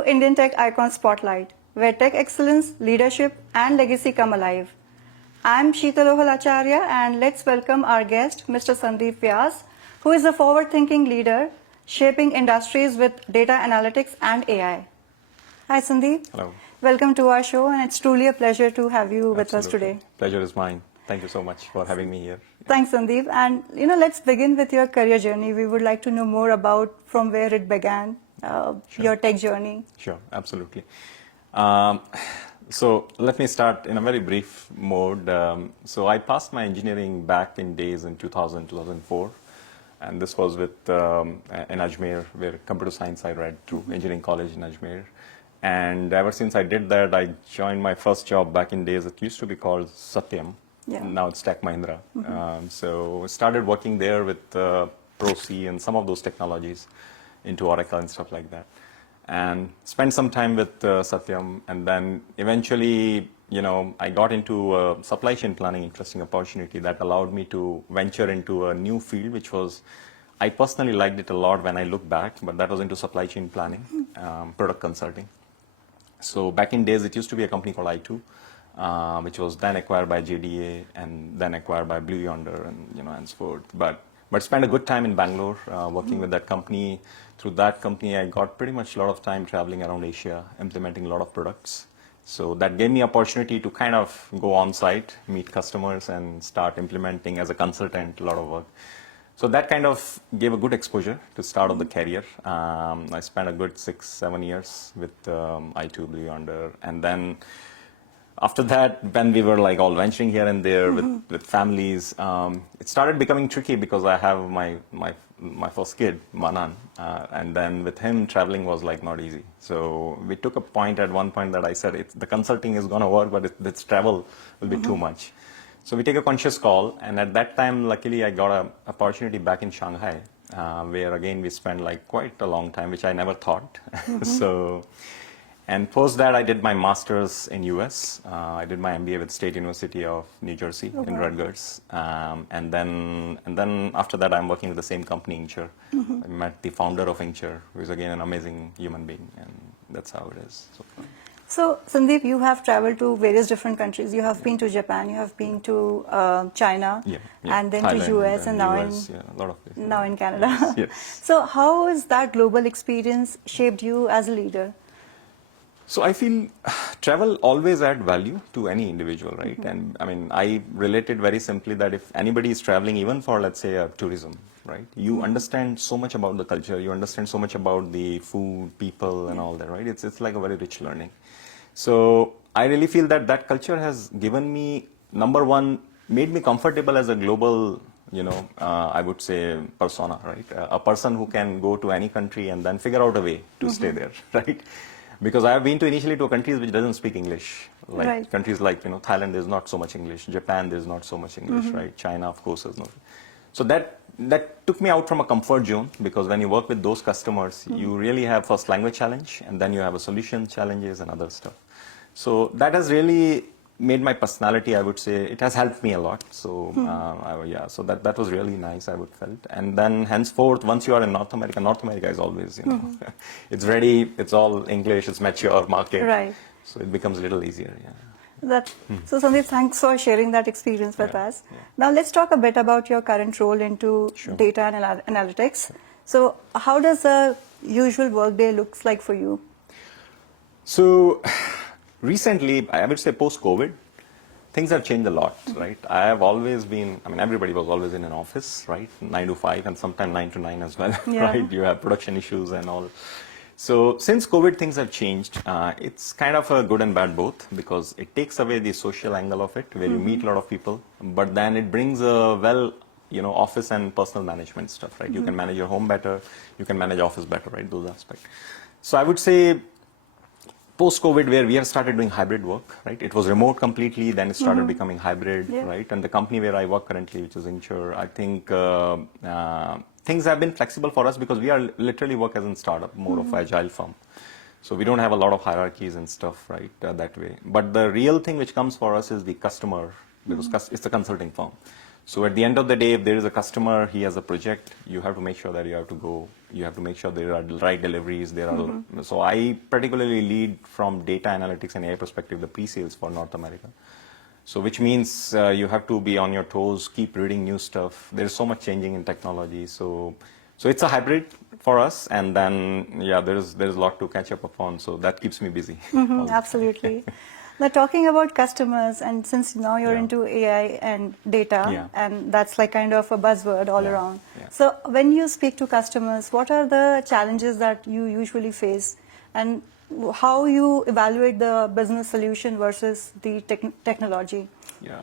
to Indian Tech Icon Spotlight, where tech excellence, leadership, and legacy come alive. I'm Sheetal Acharya, and let's welcome our guest, Mr. Sandeep Vyas, who is a forward-thinking leader shaping industries with data analytics and AI. Hi, Sandeep. Hello. Welcome to our show, and it's truly a pleasure to have you with us today. Pleasure is mine. Thank you so much for having me here. Thanks, Sandeep. And let's begin with your career journey. We would like to know more about from where it began, your tech journey. Sure, absolutely. So let me start in a very brief mode. So I passed my engineering back in days in 2000, 2004. And this was with in Ajmer, where computer science I read through engineering college in Ajmer. And ever since I did that, I joined my first job back in days. It used to be called Satyam. Yeah. Now it's Tech Mahindra. So I started working there with Pro-C and some of those technologies into Oracle and stuff like that. And spent some time with Satyam. And then eventually, I got into supply chain planning, interesting opportunity that allowed me to venture into a new field, which was, I personally liked it a lot when I look back, but that was into supply chain planning, product consulting. So back in days, it used to be a company called I2, which was then acquired by JDA and then acquired by Blue Yonder and so forth. But spent a good time in Bangalore working with that company. Through that company, I got pretty much a lot of time traveling around Asia, implementing a lot of products. So that gave me opportunity to kind of go on site, meet customers, and start implementing as a consultant a lot of work. So that kind of gave a good exposure to start of the career. I spent a good 6-7 years with I2 Blue Yonder, and then after that, when we were like all venturing here and there with families, it started becoming tricky because I have my first kid, Manan, and then with him traveling was like not easy. So we took a point at one point that I said the consulting is going to work, but this travel will be too much. So we take a conscious call, and at that time, luckily, I got an opportunity back in Shanghai, where again we spent like quite a long time, which I never thought. And post that, I did my master's in US. I did my MBA with State University of New Jersey in Rutgers, and then after that, I'm working with the same company, Incture. I met the founder of Incture, who is again an amazing human being, and that's how it is so far. So, Sandeep, you have traveled to various different countries. You have been to Japan, you have been to China, and then Thailand, to US, and now US, a lot of places. Now in Canada. Yes. So, how has that global experience shaped you as a leader? So I feel travel always adds value to any individual, right? And I mean, I relate it very simply that if anybody is traveling, even for, let's say, tourism, right? You understand so much about the culture, you understand so much about the food, people, and all that, right? It's like a very rich learning. So I really feel that culture has given me, number one, made me comfortable as a global, I would say persona, right? A person who can go to any country and then figure out a way to stay there, right? Because I have been initially to countries which doesn't speak English, like countries like Thailand. There's not so much English. Japan, there's not so much English, right? China, of course, there's no. So that took me out from a comfort zone, because when you work with those customers, you really have first language challenge, and then you have a solution challenges and other stuff. So that has really made my personality, I would say, it has helped me a lot. So so that was really nice, I would felt. And then henceforth, once you are in North America is always, it's ready, it's all English, it's mature market. Right. So it becomes a little easier, So Sandeep, thanks for sharing that experience with us. Now let's talk a bit about your current role into data and analytics. So how does a usual workday looks like for you? So recently, I would say post-COVID, things have changed a lot, right? I have always been, everybody was always in an office, right? 9 to 5 and sometimes 9 to 9 as well, right? You have production issues and all. So since COVID, things have changed. It's kind of a good and bad both, because it takes away the social angle of it, where you meet a lot of people, but then it brings a office and personal management stuff, right? You can manage your home better, you can manage office better, right? Those aspects. So I would say, post-COVID, where we have started doing hybrid work, right? It was remote completely, then it started becoming hybrid, right? And the company where I work currently, which is Incture, I think things have been flexible for us, because we are literally work as a startup, more of agile firm. So we don't have a lot of hierarchies and stuff, right, that way. But the real thing which comes for us is the customer, because it's a consulting firm. So at the end of the day, if there is a customer, he has a project, you have to make sure that you have to go, you have to make sure there are the right deliveries, there are, so I particularly lead from data analytics and AI perspective, the pre-sales for North America. So which means you have to be on your toes, keep reading new stuff. There's so much changing in technology. So it's a hybrid for us, and then there's a lot to catch up upon. So that keeps me busy. Absolutely. Now, talking about customers, and since now you're into AI and data, and that's like kind of a buzzword all around. So when you speak to customers, what are the challenges that you usually face, and how you evaluate the business solution versus the technology? Yeah.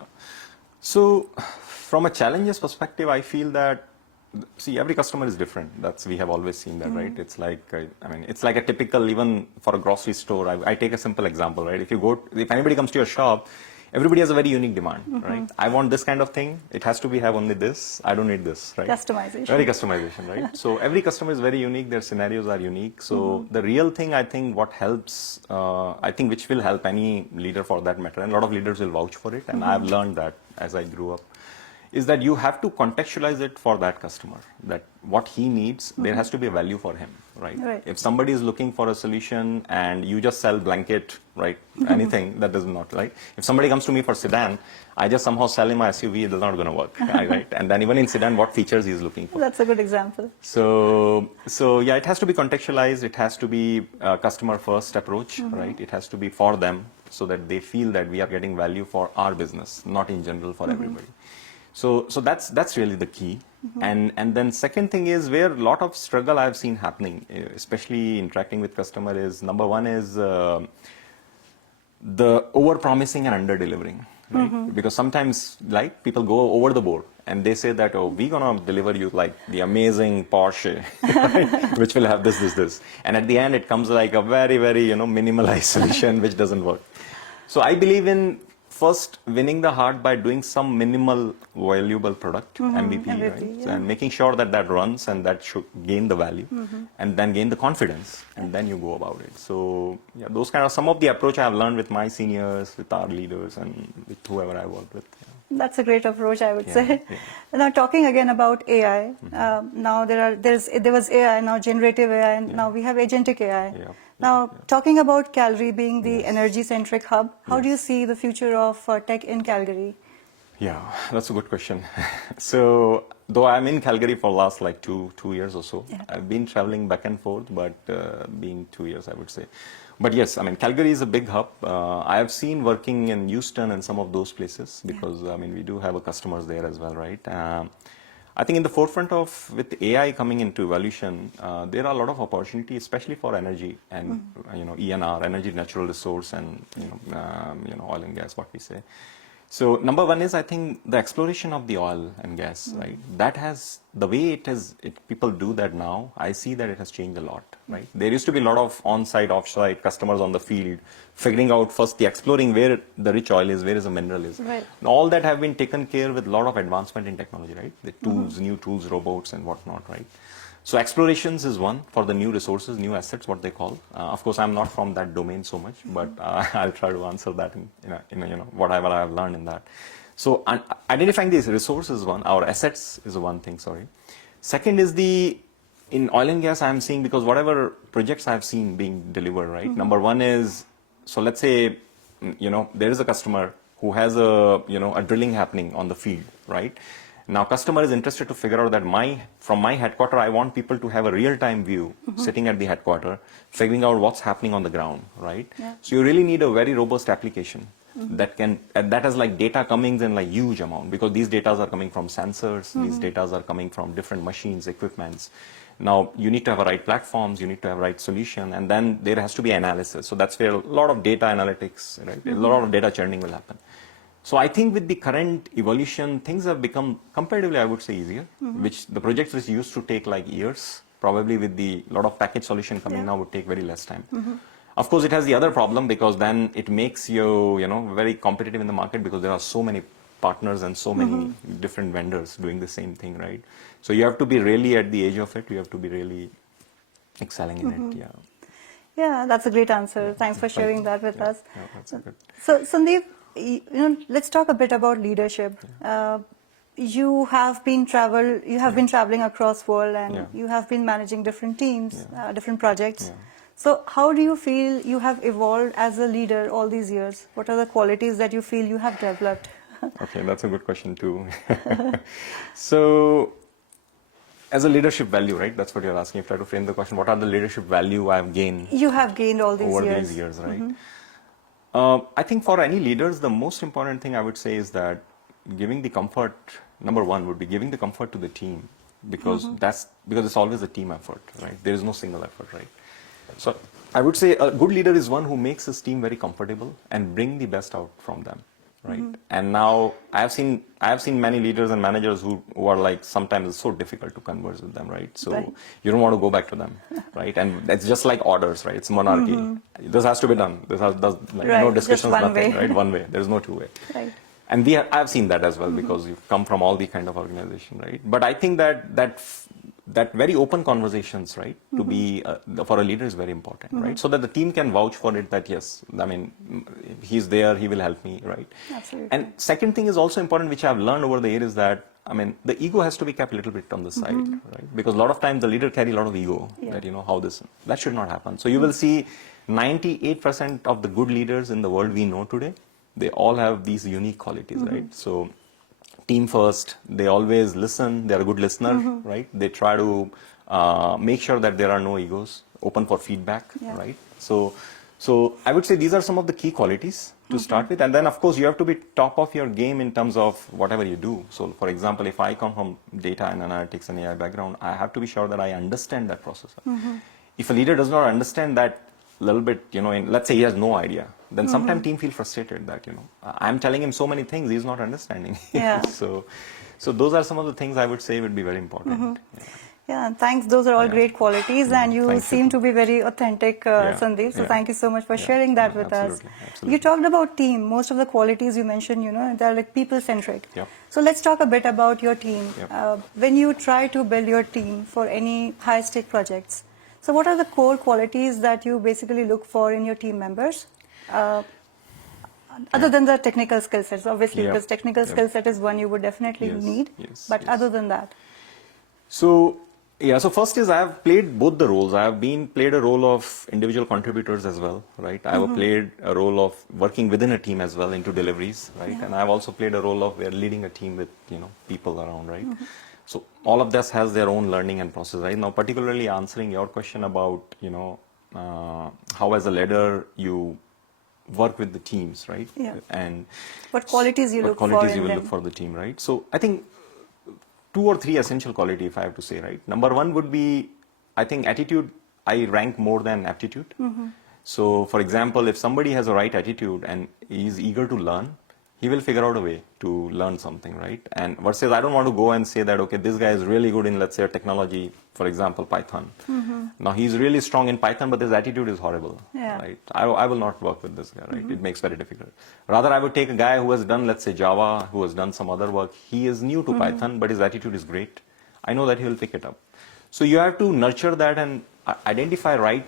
So from a challenges perspective, I feel that, see, every customer is different. We have always seen that, right? It's like, it's like a typical, even for a grocery store, I take a simple example, right? If anybody comes to your shop, everybody has a very unique demand, right? I want this kind of thing. It has to have only this. I don't need this, right? Customization. Very customization, right? So every customer is very unique. Their scenarios are unique. So the real thing, I think, what helps, which will help any leader for that matter, and a lot of leaders will vouch for it, and I've learned that as I grew up, is that you have to contextualize it for that customer, that what he needs, there has to be a value for him, right? If somebody is looking for a solution and you just sell blanket, right, anything, that does not, right? If somebody comes to me for sedan, I just somehow sell him my SUV, it's not going to work, right? And then even in sedan, what features he's looking for. That's a good example. So it has to be contextualized, it has to be a customer first approach, right? It has to be for them so that they feel that we are getting value for our business, not in general for everybody. So that's really the key. And then second thing is where a lot of struggle I've seen happening, especially interacting with customer, is number one is the over promising and under delivering, right? Because sometimes like people go over the board and they say that, oh, we're gonna deliver you like the amazing Porsche, right? Which will have this, and at the end it comes like a very, very minimalized solution which doesn't work. So I believe in first winning the heart by doing some minimal valuable product, MVP, right? And making sure that runs and that should gain the value, and then gain the confidence, and then you go about it. So those kind of some of the approach I have learned with my seniors, with our leaders, and with whoever I work with. That's a great approach, I would say. Now, talking again about AI, now there was AI, now generative AI, and now we have agentic AI. Now, talking about Calgary being the energy-centric hub, how do you see the future of tech in Calgary? Yeah, that's a good question. So, though I'm in Calgary for last like two years or so, I've been traveling back and forth, but being 2 years, I would say. But yes, Calgary is a big hub. I have seen working in Houston and some of those places because, we do have customers there as well, right? I think in the forefront of, with AI coming into evolution, there are a lot of opportunity, especially for energy and, ENR, energy natural resource, and, oil and gas, what we say. So number one is, I think, the exploration of the oil and gas, right? That has, the way people do that now, I see that it has changed a lot, right? There used to be a lot of on-site, off-site customers on the field, figuring out first exploring where the rich oil is, where is the mineral is. Right. And all that have been taken care with a lot of advancement in technology, right? The tools, new tools, robots and whatnot, right? So explorations is one for the new resources, new assets, what they call. Of course, I'm not from that domain so much, but I'll try to answer that in whatever I have learned in that. So identifying these resources is one, our assets is one thing, sorry. Second is in oil and gas I'm seeing, because whatever projects I've seen being delivered, right? Number one is, so let's say, there is a customer who has a drilling happening on the field, right? Now, customer is interested to figure out that from my headquarter, I want people to have a real-time view sitting at the headquarter, figuring out what's happening on the ground, right? Yeah. So you really need a very robust application that has like data coming in like huge amount, because these data are coming from sensors, these data are coming from different machines, equipments. Now, you need to have a right platforms, you need to have a right solution, and then there has to be analysis. So that's where a lot of data analytics, right? A lot of data churning will happen. So I think with the current evolution, things have become comparatively, I would say, easier, which the projects which used to take like years, probably with the lot of package solution coming now would take very less time. Of course, it has the other problem, because then it makes you, very competitive in the market, because there are so many partners and so many different vendors doing the same thing, right? So you have to be really at the edge of it. You have to be really excelling in it. Yeah, that's a great answer. Thanks for sharing that with us. Yeah, that's good. So, Sandeep, let's talk a bit about leadership. you have been traveling across world, and Yeah. you have been managing different teams, Yeah. different projects. Yeah. So how do you feel you have evolved as a leader all these years? What are the qualities that you feel you have developed? Okay, that's a good question too. So, as a leadership value, right? That's what you're asking. If I try to frame the question, what are the leadership value I've gained You have gained all these over years. these years, right? I think for any leaders, the most important thing I would say is that giving the comfort. Number one would be giving the comfort to the team, because because it's always a team effort, right? There is no single effort, right? So I would say a good leader is one who makes his team very comfortable and bring the best out from them, right? And now I have seen many leaders and managers who are like, sometimes it's so difficult to converse with them, right? So Right. you don't want to go back to them, right? And it's just like orders, right? It's monarchy. This has to be done. Like, Right, no just discussions, one nothing, way. right? One way. There's no two way. Right. And I've seen that as well, because you come from all the kind of organization, right? But I think that very open conversations, right, to be for a leader is very important, right? So that the team can vouch for it, that yes, I mean, he's there, he will help me, right? Absolutely. And second thing is also important, which I've learned over the years, is that, I mean, the ego has to be kept a little bit on the side, right? Because a lot of times the leader carry a lot of ego, Yeah. that that should not happen. So you will see 98% of the good leaders in the world we know today, they all have these unique qualities, right? So team first, they always listen, they're a good listener, right? They try to make sure that there are no egos, open for feedback, Yeah. right? So I would say these are some of the key qualities to start with. And then of course you have to be top of your game in terms of whatever you do. So for example, if I come from data and analytics and AI background, I have to be sure that I understand that process. If a leader does not understand that little bit, let's say he has no idea, then sometimes team feel frustrated that, I'm telling him so many things, he's not understanding. Yeah. So those are some of the things I would say would be very important. Yeah, and thanks. Those are all Yeah. great qualities, and you Thank you. seem to be very authentic, Yeah. Sandeep. So Yeah. thank you so much for Yeah. sharing that Yeah, with us. absolutely. Absolutely. You talked about team. Most of the qualities you mentioned, they're like people-centric. Yep. So let's talk a bit about your team. Yep. When you try to build your team for any high-stake projects, so what are the core qualities that you basically look for in your team members? Other than the technical skill sets, obviously, Yep. because technical Yep. skill set is one you would definitely Yes. need. Yes. But Yes. other than that, So first is I have played both the roles. I have played a role of individual contributors as well, right? I have played a role of working within a team as well into deliveries, right? Yeah. And I've also played a role of leading a team with, people around, right? So all of this has their own learning and process, right? Now, particularly answering your question about, how as a leader you work with the teams, right? Yeah. And what qualities you what look for qualities in you will them? look for the team, right? So I think 2 or 3 essential quality, if I have to say, right? Number one would be, I think attitude, I rank more than aptitude. So for example, if somebody has a right attitude and is eager to learn, he will figure out a way to learn something, right? And versus I don't want to go and say that, okay, this guy is really good in, let's say, a technology, for example, Python. Now he's really strong in Python, but his attitude is horrible, Yeah. right? I will not work with this guy, right? It makes very difficult. Rather, I would take a guy who has done, let's say, Java, who has done some other work. He is new to Python, but his attitude is great. I know that he will pick it up. So you have to nurture that and identify right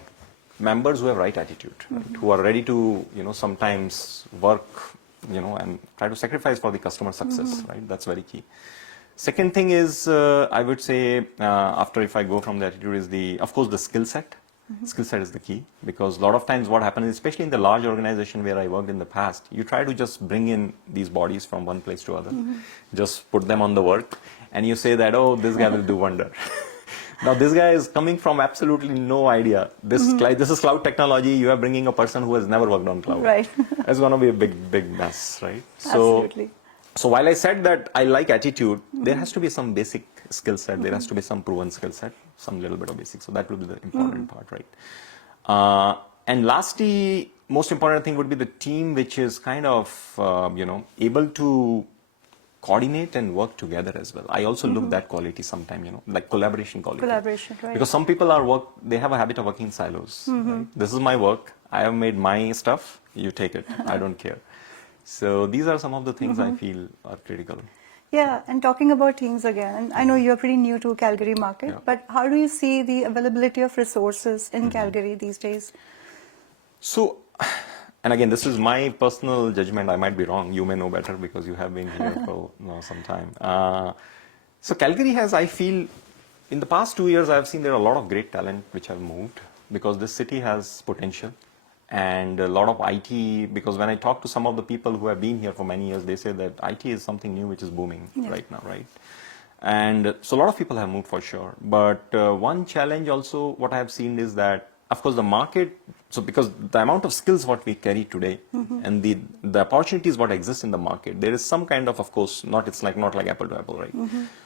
members who have right attitude, right? Who are ready to, sometimes work, and try to sacrifice for the customer success, right? That's very key. Second thing is, I would say, after if I go from the attitude is of course, the skill set. Skill set is the key, because a lot of times what happens, especially in the large organization where I worked in the past, you try to just bring in these bodies from one place to other, just put them on the work, and you say that, oh, this guy will do wonder. Now this guy is coming from absolutely no idea. This is cloud technology. You are bringing a person who has never worked on cloud. Right. It's going to be a big mess, right? Absolutely. So while I said that I like attitude, there has to be some basic skill set. There has to be some proven skill set, some little bit of basic. So that will be the important part, right? And lastly, most important thing would be the team, which is kind of, able to coordinate and work together as well. I also look that quality sometime, like collaboration quality. Collaboration, right. Because some people they have a habit of working in silos. Right? This is my work. I have made my stuff. You take it. I don't care. So these are some of the things I feel are critical. Yeah, and talking about teams again, and I know you're pretty new to Calgary market, Yeah. but how do you see the availability of resources in Calgary these days? So and again, this is my personal judgment. I might be wrong. You may know better because you have been here for some time. So Calgary has, I feel, in the past 2 years, I've seen there are a lot of great talent which have moved because this city has potential and a lot of IT. Because when I talk to some of the people who have been here for many years, they say that IT is something new which is booming right now, right? And so a lot of people have moved for sure. But one challenge also, what I have seen is that, of course, the market, so because the amount of skills what we carry today and the opportunities what exist in the market, there is some kind of course, not like apple to apple, right?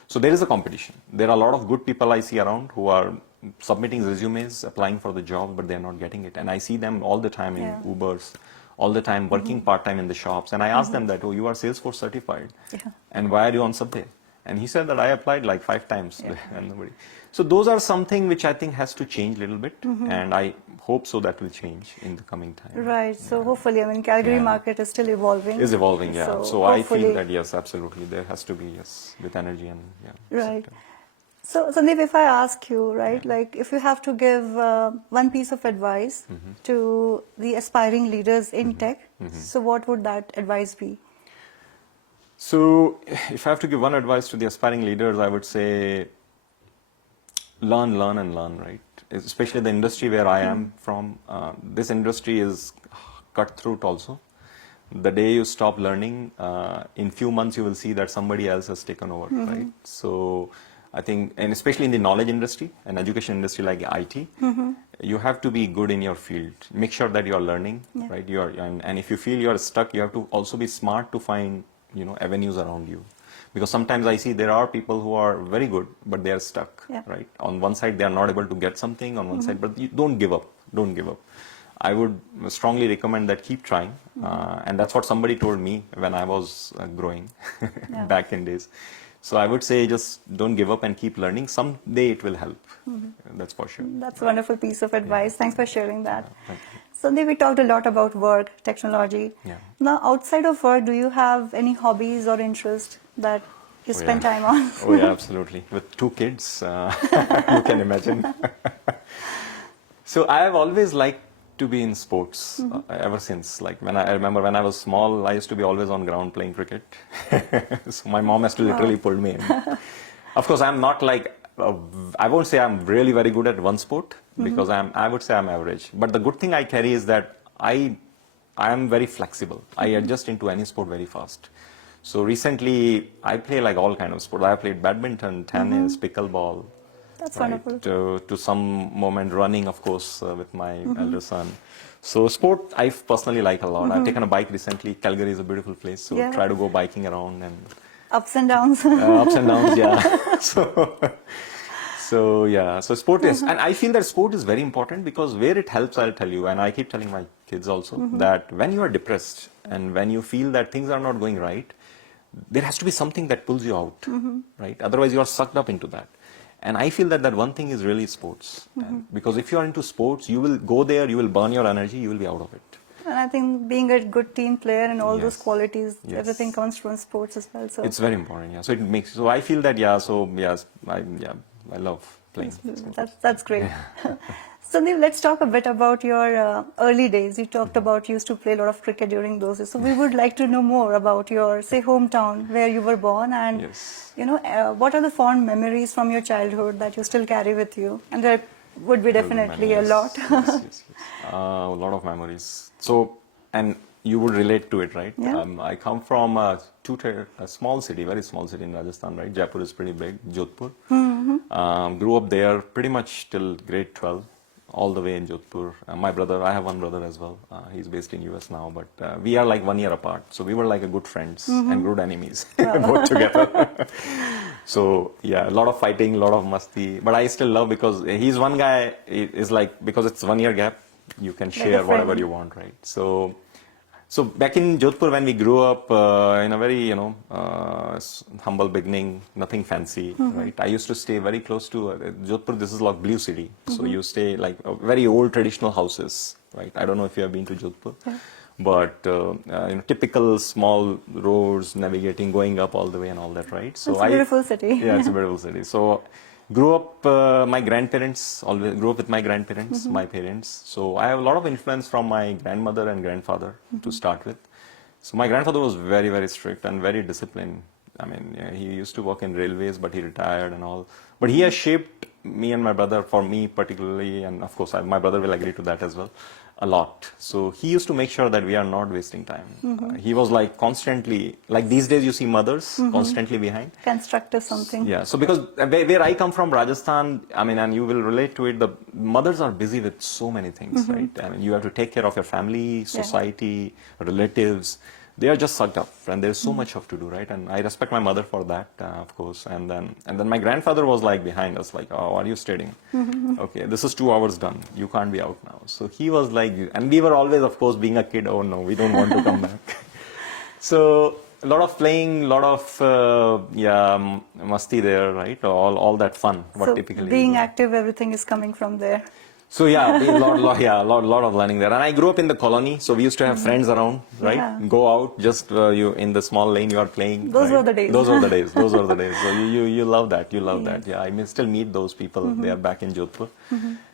So there is a competition. There are a lot of good people I see around who are submitting resumes, applying for the job, but they're not getting it. And I see them all the time in Ubers, all the time working part-time in the shops. And I ask them that, oh, you are Salesforce certified. And why are you on Subway? And he said that I applied like 5 times and nobody. So those are something which I think has to change a little bit, and I hope so that will change in the coming time. Right. So hopefully, I mean, Calgary market is still evolving. Is evolving, yeah. So I hopefully- feel that yes, absolutely, there has to be with energy and Right. So Sandeep, if I ask you, right, like if you have to give one piece of advice to the aspiring leaders in tech, so what would that advice be? So if I have to give one advice to the aspiring leaders, I would say learn, right? Especially the industry where I am from. This industry is cutthroat also. The day you stop learning, in few months you will see that somebody else has taken over, right? So I think, and especially in the knowledge industry and education industry like IT, you have to be good in your field. Make sure that you are learning, right? And if you feel you are stuck, you have to also be smart to find avenues around you. Because sometimes I see there are people who are very good, but they are stuck, right? On one side, they are not able to get something on one side, but you don't give up. Don't give up. I would strongly recommend that keep trying. And that's what somebody told me when I was growing back in days. So I would say just don't give up and keep learning. Someday it will help. That's for sure. That's a wonderful piece of advice. Thanks for sharing that. Thank you. Sandeep, we talked a lot about work, technology. Yeah. Now, outside of work, do you have any hobbies or interests that you spend time on? Oh yeah, absolutely. With 2 kids, you can imagine. So I have always liked to be in sports ever since. Like I remember when I was small, I used to be always on ground playing cricket. So my mom has to literally pull me in. Of course, I'm not like, I won't say I'm really very good at one sport because I would say I'm average. But the good thing I carry is that I am very flexible. I adjust into any sport very fast. So recently, I play like all kind of sports. I played badminton, tennis, pickleball. That's right, wonderful. to some moment running, of course, with my elder son. So sport, I personally like a lot. I've taken a bike recently. Calgary is a beautiful place, so try to go biking around and Ups and downs. ups and downs, yeah. So yeah, so sport is, and I feel that sport is very important because where it helps, I'll tell you, and I keep telling my kids also that when you are depressed and when you feel that things are not going right, there has to be something that pulls you out, right? Otherwise, you are sucked up into that. And I feel that one thing is really sports. Because if you are into sports, you will go there, you will burn your energy, you will be out of it. And I think being a good team player and all those qualities, everything comes from sports as well. So it's very important, yeah. So it makes, so I feel that, I love playing. That's great. Sandeep, let's talk a bit about your early days. You talked about you used to play a lot of cricket during those days. So we would like to know more about your, say, hometown, where you were born, and what are the fond memories from your childhood that you still carry with you? And there would be definitely a lot. Yes. A lot of memories. So, and you would relate to it, right? Yeah. I come from a small city, very small city in Rajasthan, right? Jaipur is pretty big, Jodhpur. Grew up there pretty much till grade 12. All the way in Jodhpur. My brother, I have one brother as well. He's based in US now, but we are like 1 year apart. So we were like a good friends and good enemies, both together. So yeah, a lot of fighting, a lot of masti. But I still love because he's one guy, is like, because it's 1 year gap, you can share whatever you want, right? So back in Jodhpur, when we grew up in a very, humble beginning, nothing fancy, right? I used to stay very close to Jodhpur. This is like Blue City. So you stay like very old traditional houses, right? I don't know if you have been to Jodhpur, but typical small roads, navigating, going up all the way and all that, right? So it's a beautiful city. Yeah, it's a beautiful city. So Grew up, my grandparents, always grew up with my grandparents, my parents. So I have a lot of influence from my grandmother and grandfather to start with. So my grandfather was very, very strict and very disciplined. I mean, yeah, he used to work in railways, but he retired and all. But he has shaped me and my brother, for me particularly, and of course my brother will agree to that as well, a lot. So he used to make sure that we are not wasting time. He was like constantly, like these days you see mothers constantly behind. Constructive something. Yeah, so because where I come from, Rajasthan, I mean, and you will relate to it, the mothers are busy with so many things, right? I mean, you have to take care of your family, society, relatives. They are just sucked up, and there's so much of to do, right? And I respect my mother for that, of course. And then my grandfather was like behind us, like, oh, are you studying? Okay, this is 2 hours done. You can't be out now. So he was like, and we were always, of course, being a kid. Oh no, we don't want to come back. So a lot of playing, a lot of masti there, right? All that fun. What So typically being active, everything is coming from there. So yeah, a lot of learning there. And I grew up in the colony, so we used to have friends around, right? Yeah. Go out, just you in the small lane you are playing. Those right? were the days. Those were the days. Those were the days. So you love that. You love that. Yeah, I mean, still meet those people. They are back in Jodhpur.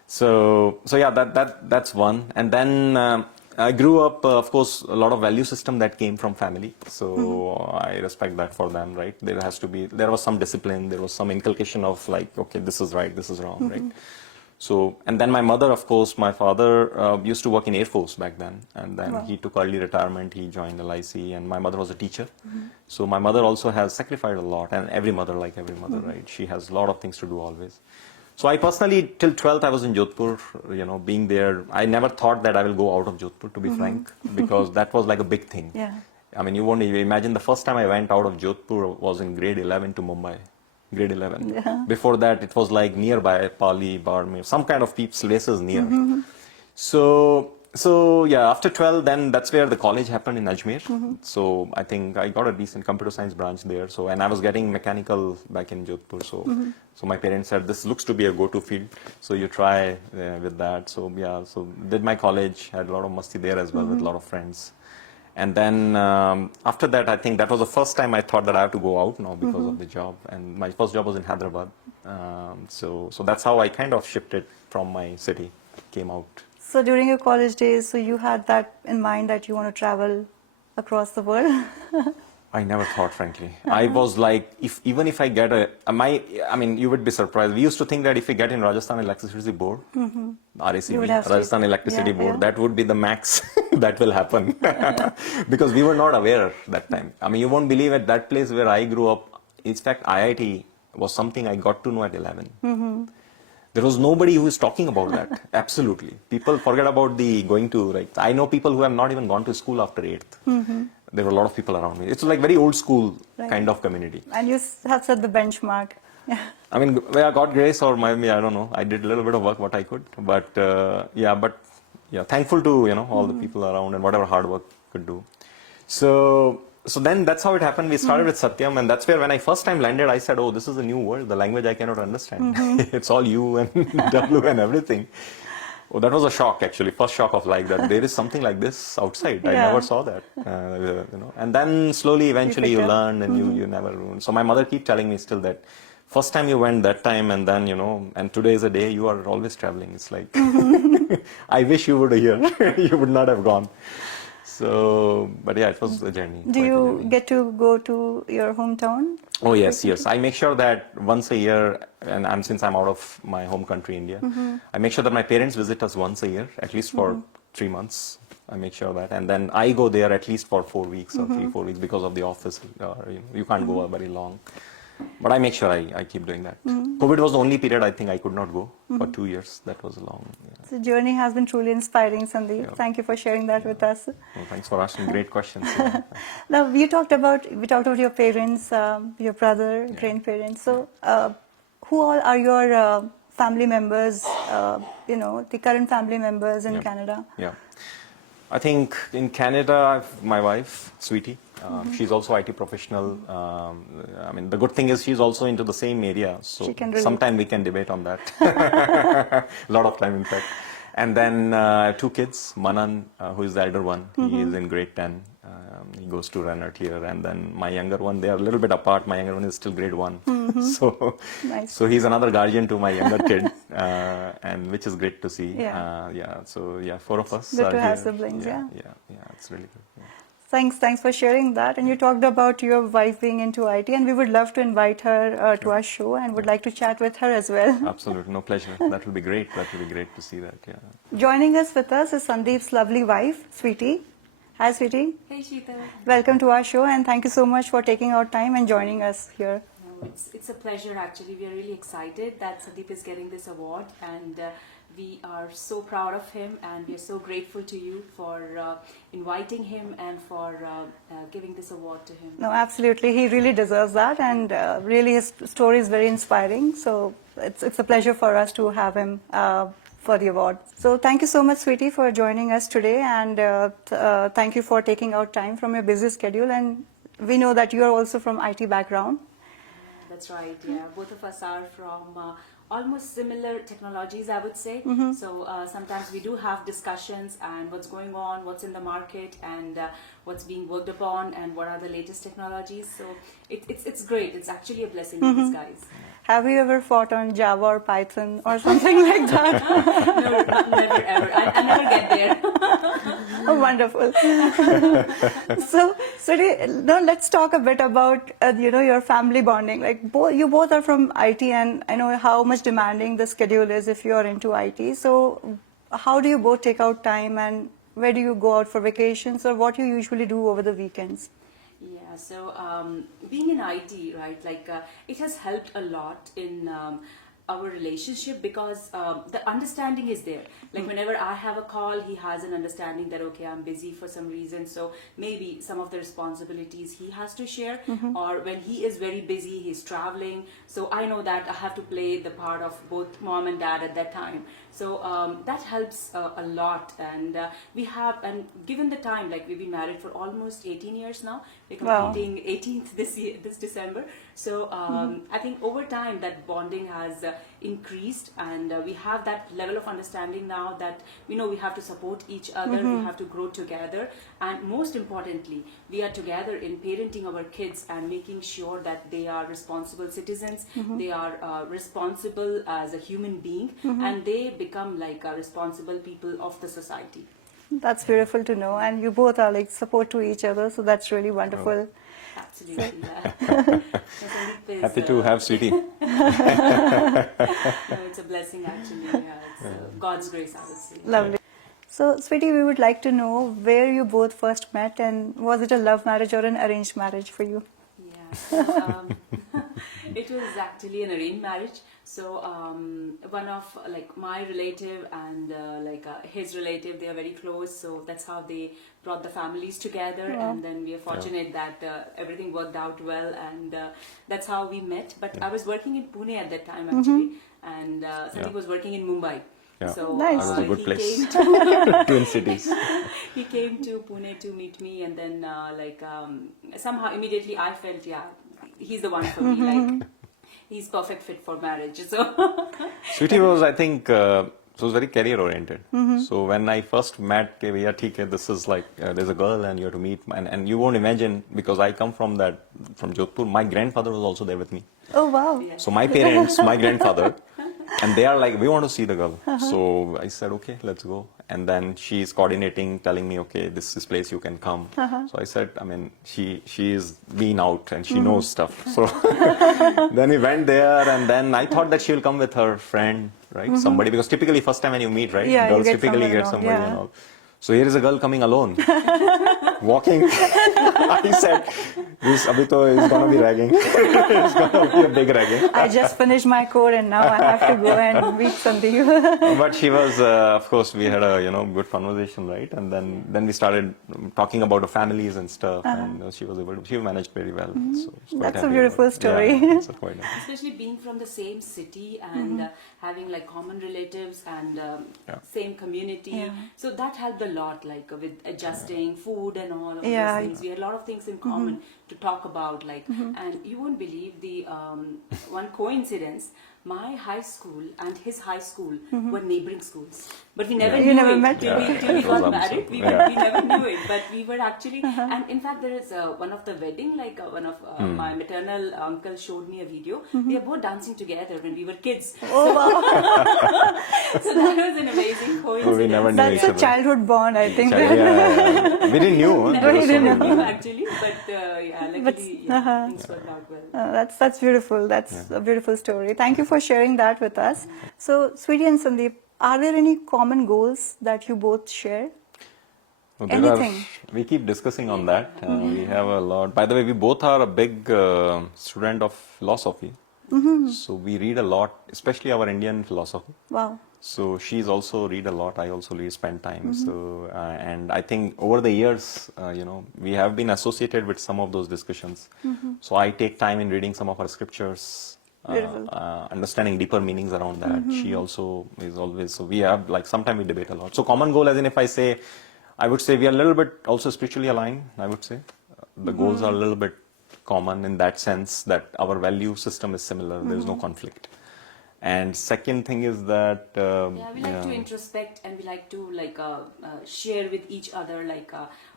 So yeah, that's one. And then I grew up, of course, a lot of value system that came from family. So I respect that for them, right? There was some discipline. There was some inculcation of like, okay, this is right, this is wrong, right? So, and then my mother, of course, my father used to work in Air Force back then, and then he took early retirement, he joined LIC, and my mother was a teacher. So my mother also has sacrificed a lot, and every mother, like every mother, right? She has a lot of things to do always. So I personally, till 12th, I was in Jodhpur, being there. I never thought that I will go out of Jodhpur, to be frank, because that was like a big thing. Yeah. I mean, you won't even imagine the first time I went out of Jodhpur was in grade 11 to Mumbai. Grade 11. Yeah. Before that, it was like nearby, Pali, Barmer, some kind of places near. So yeah, after 12, then that's where the college happened in Ajmer. So I think I got a decent computer science branch there. So, and I was getting mechanical back in Jodhpur. So my parents said, this looks to be a go-to field. So you try with that. So yeah, so did my college, had a lot of masti there as well with a lot of friends. And then after that, I think that was the first time I thought that I have to go out now because of the job. And my first job was in Hyderabad. So that's how I kind of shifted from my city, came out. So during your college days, so you had that in mind that you want to travel across the world? I never thought, frankly. I was like, even if I get I mean, you would be surprised. We used to think that if we get in Rajasthan Electricity Board, RACB, Rajasthan Electricity Board, that would be the max that will happen. Because we were not aware that time. I mean, you won't believe at that place where I grew up, in fact, IIT was something I got to know at 11. There was nobody who is talking about that. Absolutely. People forget about the going to, like, I know people who have not even gone to school after 8th. There were a lot of people around me. It's like very old school kind of community. And you have set the benchmark. I mean, where God grace or maybe, I don't know. I did a little bit of work what I could. But yeah, thankful to, all the people around and whatever hard work could do. So then that's how it happened. We started with Satyam, and that's where when I first time landed, I said, oh, this is a new world, the language I cannot understand. It's all U and W and everything. Oh, that was a shock, actually, first shock of life, that there is something like this outside. I never saw that, And then slowly, eventually you learn and you never ruin. So my mother keep telling me still that first time you went that time and then, and today is a day you are always traveling. It's like, I wish you were here. You would not have gone. So, but yeah, it was a journey. Do you get to go to your hometown? Oh, yes. I make sure that once a year, and since I'm out of my home country, India, I make sure that my parents visit us once a year, at least for 3 months. I make sure that. And then I go there at least for 4 weeks or 3-4 weeks because of the office. You can't go very long. But I make sure I keep doing that. COVID was the only period I think I could not go for 2 years. That was long. The journey has been truly inspiring, Sandeep. Yeah. Thank you for sharing that with us. Well, thanks for asking great questions. Now, we talked about your parents, your brother, grandparents. So, who all are your family members, the current family members in Canada? Yeah. I think in Canada, I have my wife, Sweetie. She's also IT professional. I mean, the good thing is she's also into the same area. So sometime we can debate on that. A lot of time, in fact. And then 2 kids, Manan, who is the elder one. He is in grade 10. He goes to Renard here, and then my younger one, they are a little bit apart. My younger one is still grade 1. So, Nice. so he's another guardian to my younger kid, and which is great to see. Yeah. So yeah, 4 of us. Good are to have here. siblings, yeah. It's really good. Yeah. Thanks for sharing that. And you talked about your wife being into IT, and we would love to invite her to our show and would like to chat with her as well. Absolutely, no pleasure. That will be great. That will be great to see that. Yeah. Joining us with us is Sandeep's lovely wife, Sweetie. Hi, Sweetie. Hey, Sheetal. Welcome to our show, and thank you so much for taking out time and joining us here. No, it's a pleasure actually. We are really excited that Sandeep is getting this award, and we are so proud of him, and we are so grateful to you for inviting him and for giving this award to him. No, absolutely. He really deserves that, and really his story is very inspiring. So it's a pleasure for us to have him for the award. So thank you so much, Sweetie, for joining us today, and thank you for taking out time from your busy schedule. And we know that you are also from IT background. That's right, yeah. Both of us are from almost similar technologies, I would say. So sometimes we do have discussions and what's going on, what's in the market, and what's being worked upon, and what are the latest technologies. So it's great. It's actually a blessing in disguise. Have you ever fought on Java or Python or something like that? No, never ever. I never get there. Oh, wonderful. So, Sweetie, now let's talk a bit about your family bonding. Like you both are from IT, and I know how much demanding the schedule is if you are into IT. So, how do you both take out time, and where do you go out for vacations, or what you usually do over the weekends? Yeah, so being in IT, right, like it has helped a lot in our relationship because the understanding is there. Like whenever I have a call, he has an understanding that, okay, I'm busy for some reason. So maybe some of the responsibilities he has to share, or when he is very busy, he's traveling. So I know that I have to play the part of both mom and dad at that time. So that helps a lot. And we have, and given the time, like we've been married for almost 18 years now. We're completing 18th this December. So I think over time that bonding has increased, and we have that level of understanding now that we know we have to support each other, we have to grow together, and most importantly, we are together in parenting our kids and making sure that they are responsible citizens, they are responsible as a human being, and they become like responsible people of the society. That's beautiful to know, and you both are like support to each other, so that's really wonderful. Absolutely, yeah. Happy to have Sweetie. No, it's a blessing actually. Yeah, it's God's grace, I would say. Lovely. So, Sweetie, we would like to know where you both first met, and was it a love marriage or an arranged marriage for you? Yeah, so, it was actually an arranged marriage. So one of like my relative and his relative, they are very close. So that's how they brought the families together, and then we are fortunate that everything worked out well, and that's how we met. But I was working in Pune at that time actually, and Sandeep was working in Mumbai. Yeah. So Nice. That was a good he place. came to Twin cities. he came to Pune to meet me, and then somehow immediately I felt, yeah, he's the one for me. Like he's perfect fit for marriage. So Sweetie was, I think, was very career oriented. So when I first met, okay, yeah, TK, this is like there's a girl and you have to meet, and you won't imagine, because I come from Jodhpur. My grandfather was also there with me. Oh, wow. yeah. So my parents, my grandfather, and they are like, we want to see the girl. So I said, okay, let's go. And then she's coordinating, telling me, okay, this is place you can come. So I said, I mean, she is been out and she knows stuff. So then we went there, and then I thought that she will come with her friend, right? Somebody, because typically first time when you meet, right? Yeah, you Girls get typically someone get along, somebody yeah. and all. So here is a girl coming alone, walking. I said, this abhi to is going to be ragging. It's going to be a big ragging. I just finished my code, and now I have to go and meet Sandeep. But she was, of course, we had a good conversation, right? And then we started talking about the families and stuff, and she was able to, she managed very well. So it's quite That's a happy beautiful about it. story. Yeah, it's quite nice. especially being from the same city and having like common relatives and same community. Yeah. So that helped a lot, like with adjusting food and all of Yeah. those things. We had a lot of things in common to talk about, like, and you won't believe the one coincidence. my high school and his high school were neighboring schools, but we never You knew never it met? till Yeah. we It was got married. absurd. We Yeah. never knew it, but we were actually. And in fact, there is one of the wedding, like one of my maternal uncle showed me a video. We are both dancing together when we were kids. Oh, wow. So that was an amazing coincidence. we never knew That's each a other. childhood bond, I think. Yeah. We didn't knew. Huh? Never There was so knew many- actually, but yeah, luckily things worked out well. That's beautiful. That's a beautiful story. Thank you for sharing that with us. So, Sweetie and Sandeep, are there any common goals that you both share? No, there Anything? we keep discussing on that. We have a lot. By the way, we both are a big student of philosophy. So we read a lot, especially our Indian philosophy. Wow. So she's also read a lot. I also spend time. So and I think over the years, we have been associated with some of those discussions. So I take time in reading some of our scriptures, Beautiful. understanding deeper meanings around that. She also is always. So we have like sometimes we debate a lot. So common goal, as in if I say, I would say we are a little bit also spiritually aligned. I would say the goals are a little bit common in that sense that our value system is similar. There is no conflict. And second thing is that Yeah, we like to introspect and we like to share with each other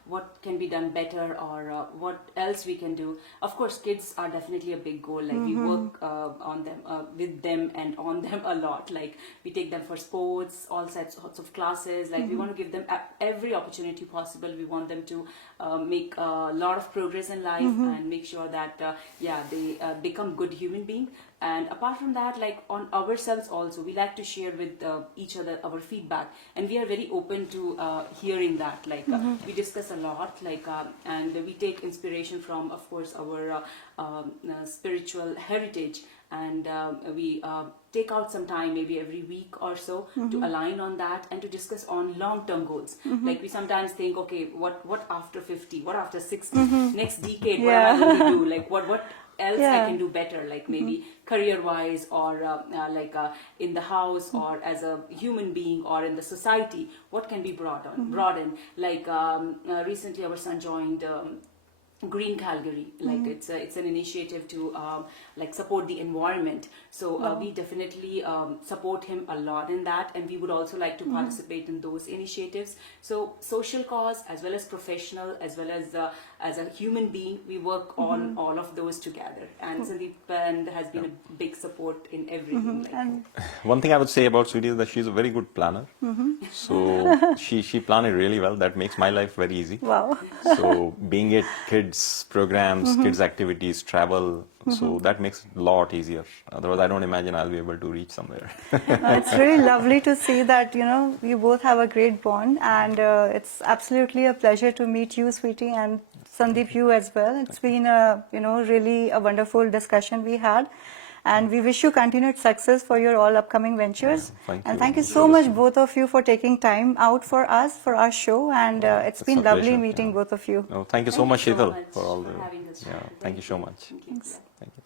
what can be done better or what else we can do. Of course, kids are definitely a big goal. Like we work on them, with them and on them a lot. Like we take them for sports, all sorts of classes. Like we want to give them every opportunity possible. We want them to make a lot of progress in life and make sure that they become good human beings. And apart from that, like on ourselves also, we like to share with each other our feedback, and we are very open to hearing that. Like we discuss a lot, and we take inspiration from, of course, our spiritual heritage, and we take out some time, maybe every week or so, to align on that and to discuss on long-term goals. Like we sometimes think, okay, what after 50? What after 60? Next decade, what am I going to do? Like what else I can do better, like maybe career-wise or in the house or as a human being or in the society, what can be broadened. Like recently our son joined Green Calgary, like it's an initiative to support the environment. So we definitely support him a lot in that, and we would also like to participate in those initiatives. So social cause as well as professional as well as a human being, we work on all of those together. And Sandeep has been a big support in everything. And one thing I would say about Sweetie is that she's a very good planner. So she planned it really well. That makes my life very easy. wow. So being it kids programs, kids activities, travel, so that makes it a lot easier. Otherwise, I don't imagine I'll be able to reach somewhere. It's really lovely to see that, you both have a great bond, and it's absolutely a pleasure to meet you, Sweetie, and Sandeep, you as well. It's been really a wonderful discussion we had. And we wish you continued success for your all upcoming ventures. Thank And you. thank you so much, both of you, for taking time out for us, for our show. And it's It's been a lovely pleasure, meeting yeah. both of you. Oh, thank you so Thank much, you so Sheetal, much for all for the. having us. Yeah, thank you so much. Thank you. Thank you.